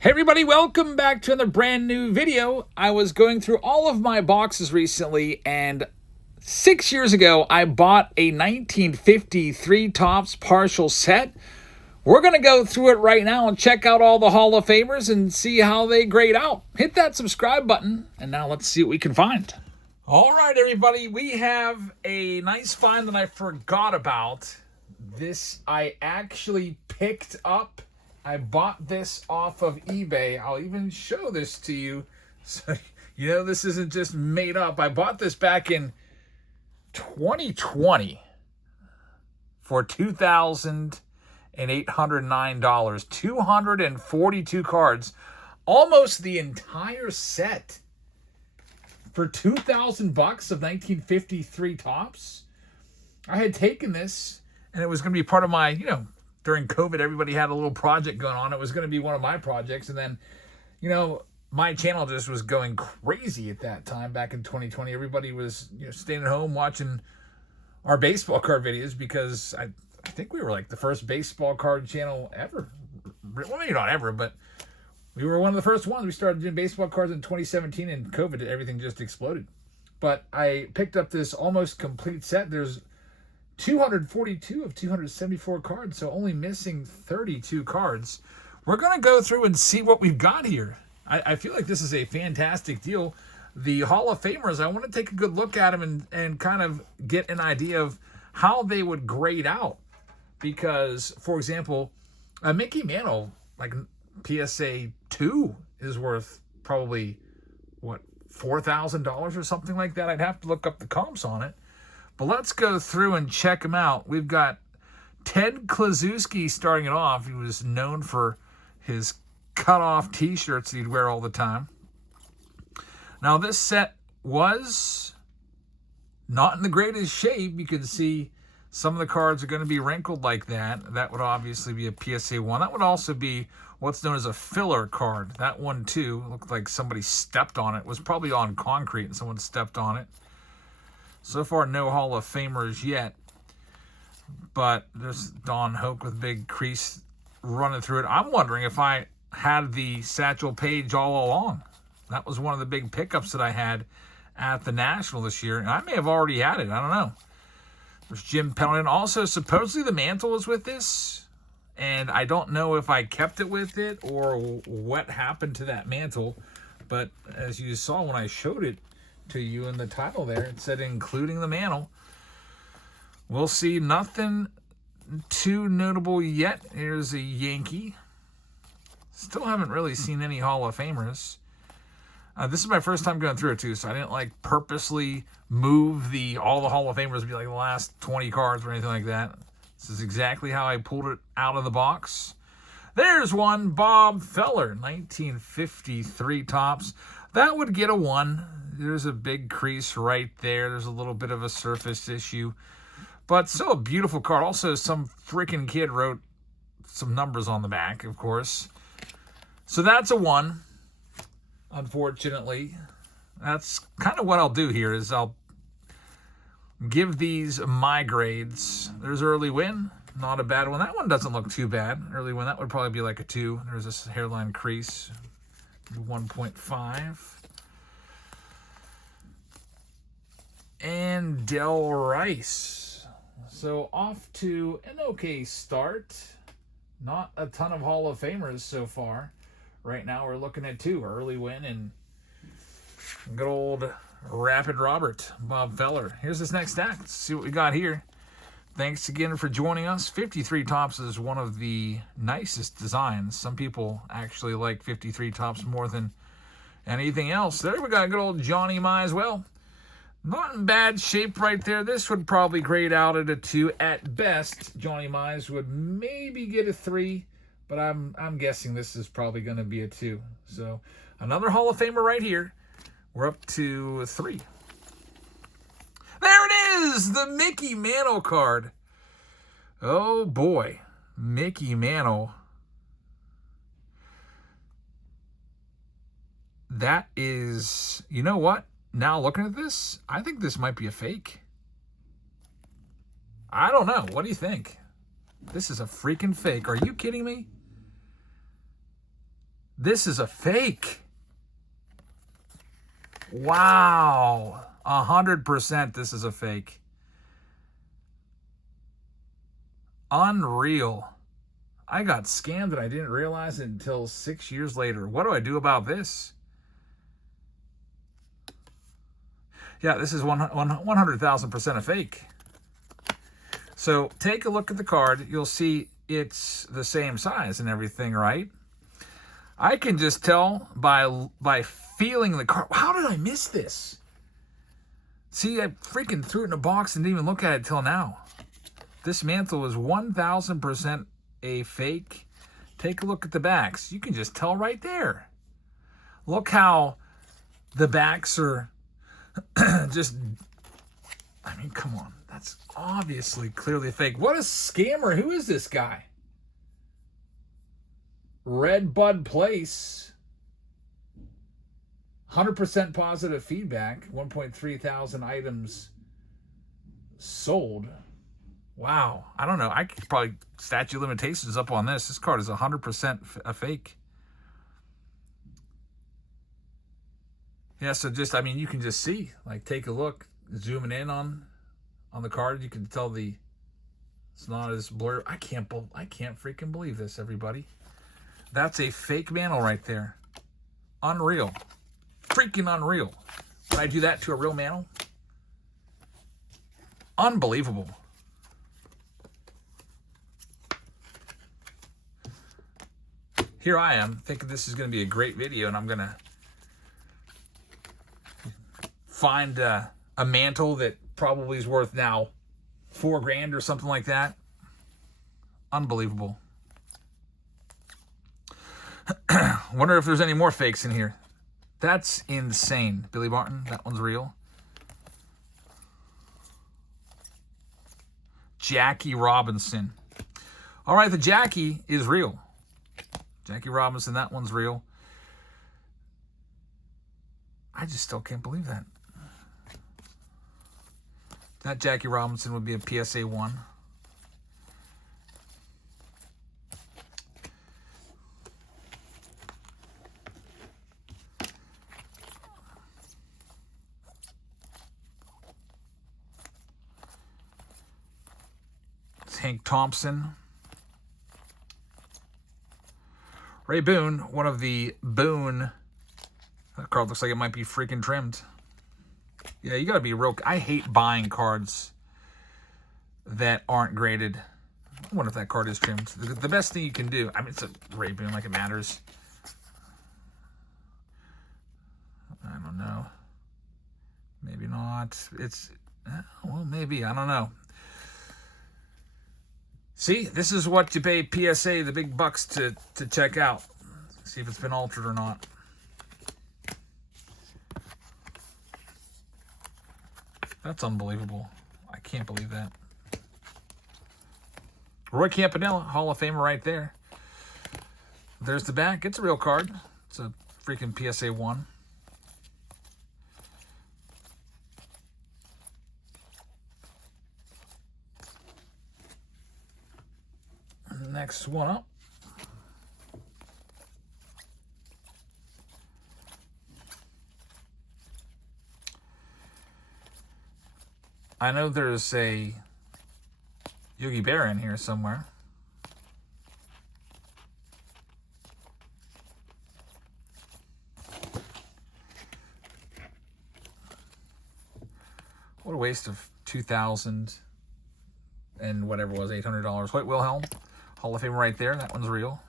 Hey everybody, welcome back to another brand new video. I was going through all of my boxes recently, and 6 years ago I bought a 1953 Topps partial set. We're going to go through it right now and check out all the Hall of Famers and see how they grade out. Hit that subscribe button, and now let's see what we can find. All right, everybody, we have a nice find that I forgot about. This I actually picked up. I bought this off of eBay. I'll even show this to you so you know this isn't just made up. I bought this back in 2020 for $2,809. 242 cards. Almost the entire set for $2,000 of 1953 Topps. I had taken this and it was going to be part of my, during COVID, everybody had a little project going on. It was going to be one of my projects. And then, my channel just was going crazy at that time back in 2020. Everybody was staying at home watching our baseball card videos because I think we were like the first baseball card channel ever. Well, maybe not ever, but we were one of the first ones. We started doing baseball cards in 2017, and COVID, everything just exploded. But I picked up this almost complete set. There's 242 of 274 cards, so only missing 32 cards. We're going to go through and see what we've got here. I feel like this is a fantastic deal. The Hall of Famers, I want to take a good look at them and kind of get an idea of how they would grade out. Because, for example, Mickey Mantle, like PSA 2, is worth probably, $4,000 or something like that. I'd have to look up the comps on it. But let's go through and check them out. We've got Ted Kluszewski starting it off. He was known for his cut-off T-shirts he'd wear all the time. Now, this set was not in the greatest shape. You can see some of the cards are going to be wrinkled like that. That would obviously be a PSA 1. That would also be what's known as a filler card. That one, too, looked like somebody stepped on it. It was probably on concrete and someone stepped on it. So far, no Hall of Famers yet, but there's Don Hoke with big crease running through it. I'm wondering if I had the Satchel Paige all along. That was one of the big pickups that I had at the National this year, and I may have already had it. I don't know. There's Jim Pendleton. Also, supposedly the Mantle was with this, and I don't know if I kept it with it or what happened to that Mantle, but as you saw when I showed it to you in the title there, it said including the Mantle. We'll see. Nothing too notable yet. Here's a Yankee. Still haven't really seen any Hall of Famers. This is my first time going through it too, so I didn't purposely move all the Hall of Famers to be like the last 20 cards or anything like that. This is exactly how I pulled it out of the box. There's one, Bob Feller, 1953 Topps. That would get a 1. There's a big crease right there. There's a little bit of a surface issue. But still a beautiful card. Also, some freaking kid wrote some numbers on the back, of course. So that's a 1, unfortunately. That's kind of what I'll do here is I'll give these my grades. There's Early Win. Not a bad one. That one doesn't look too bad. Early Win, that would probably be like a 2. There's this hairline crease. 1.5. And Del Rice. So off to an okay start. Not a ton of Hall of Famers so far. Right now we're looking at 2. Early Win and good old Rapid Robert, Bob Feller. Here's this next stack. Let's see what we got here. Thanks again for joining us. 53 Topps is one of the nicest designs. Some people actually like 53 Topps more than anything else. There we got good old Johnny Mize. Well, not in bad shape right there. This would probably grade out at a 2 at best. Johnny Mize would maybe get a 3, but I'm guessing this is probably going to be a 2. So another Hall of Famer right here. We're up to 3. There it is, the Mickey Mantle card. Oh boy, Mickey Mantle. That is, you know what? Now looking at this, I think this might be a fake. I don't know. What do you think? This is a freaking fake. Are you kidding me? This is a fake. Wow. 100% this is a fake. Unreal. I got scammed and I didn't realize it until 6 years later. What do I do about this? Yeah, this is 100,000% a fake. So take a look at the card. You'll see it's the same size and everything, right? I can just tell by feeling the card. How did I miss this? See, I freaking threw it in a box and didn't even look at it till now. This mantle is 1,000% a fake. Take a look at the backs. You can just tell right there. Look how the backs are just, I mean, come on. That's obviously clearly fake. What a scammer. Who is this guy? Red Bud Place. 100% positive feedback. 1.3 thousand items sold. Wow. I don't know. I could probably statute limitations up on this. This card is 100% a fake. Yeah, so just, I mean, you can just see, like, take a look, zooming in on the card, you can tell it's not as blurry. I can't freaking believe this, everybody. That's a fake mantle right there. Unreal. Freaking unreal. Would I do that to a real mantle? Unbelievable. Here I am, thinking this is going to be a great video, and I'm going to find a mantle that probably is worth now $4 grand or something like that. Unbelievable. Wonder if there's any more fakes in here. That's insane. Billy Martin, that one's real. Jackie Robinson. All right, the Jackie is real. Jackie Robinson, that one's real. I just still can't believe that. That Jackie Robinson would be a PSA 1. Hank Thompson. Ray Boone, one of the Boone. That card looks like it might be freaking trimmed. Yeah, you gotta be real. I hate buying cards that aren't graded. I wonder if that card is trimmed. The best thing you can do, I mean, it's a Ray Boone, like it matters. I don't know. Maybe not. It's, well, maybe. I don't know. See, this is what you pay PSA the big bucks to check out. See if it's been altered or not. That's unbelievable. I can't believe that. Roy Campanella, Hall of Famer right there. There's the back. It's a real card. It's a freaking PSA 1. Next one up. I know there's a Yogi Berra in here somewhere. What a waste of $2,000 and whatever it was, $800. White Wilhelm, Hall of Fame right there. That one's real.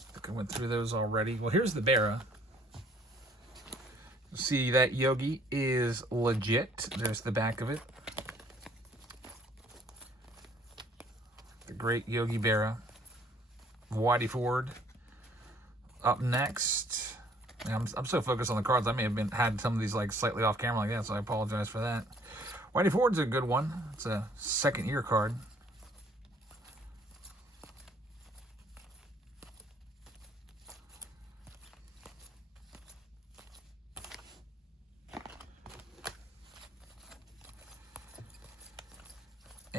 I think I went through those already. Well, here's the Berra. See, that Yogi is legit. There's the back of it. The great Yogi Berra. Whitey Ford. Up next. I'm so focused on the cards. I may have had some of these like slightly off camera like that, so I apologize for that. Whitey Ford's a good one. It's a second year card.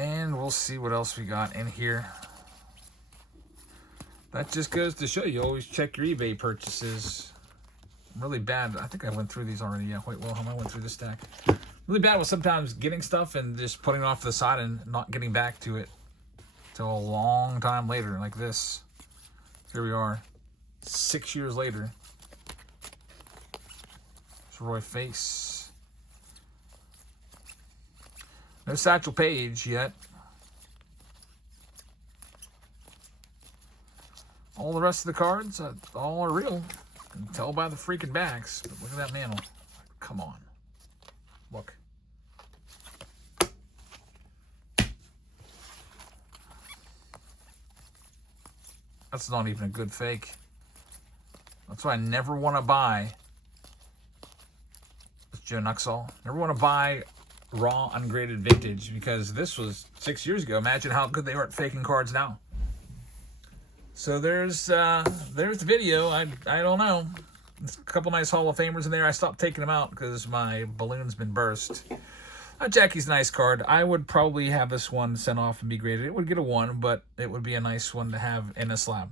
And we'll see what else we got in here. That just goes to show you always check your eBay purchases. I'm really bad. I think I went through these already. Yeah, wait, Wilhelm, I went through this stack. Really bad with sometimes getting stuff and just putting it off to the side and not getting back to it till a long time later, like this. Here we are, 6 years later. It's Roy Face. No Satchel Paige yet. All the rest of the cards, all are real. You can tell by the freaking backs. But look at that Mantle. Come on. Look. That's not even a good fake. That's why I never want to buy. It's Joe Nuxall. Never want to buy raw ungraded vintage because this was 6 years ago. Imagine how good they are at faking cards now. So there's the video. I don't know. There's a couple nice Hall of Famers in there. I stopped taking them out because my balloon's been burst. Jackie's a nice card. I would probably have this one sent off and be graded. It would get a 1, but it would be a nice one to have in a slab.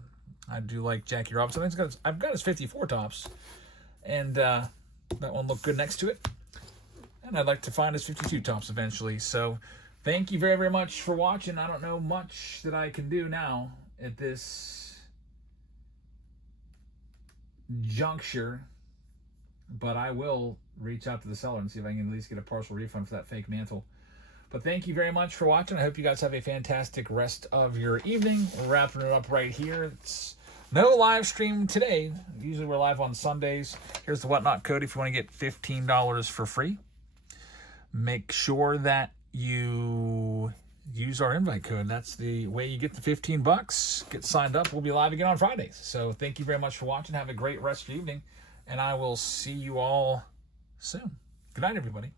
I do like Jackie Robinson. I've got his 54 tops, and that one looked good next to it. And I'd like to find his 52 tops eventually. So thank you very, very much for watching. I don't know much that I can do now at this juncture, but I will reach out to the seller and see if I can at least get a partial refund for that fake Mantle. But thank you very much for watching. I hope you guys have a fantastic rest of your evening. We're wrapping it up right here. It's no live stream today. Usually we're live on Sundays. Here's the Whatnot code if you want to get $15 for free. Make sure that you use our invite code. That's the way you get the 15 bucks. Get signed up. We'll be live again on Fridays. So thank you very much for watching. Have a great rest of your evening, and I will see you all soon. Good night, everybody.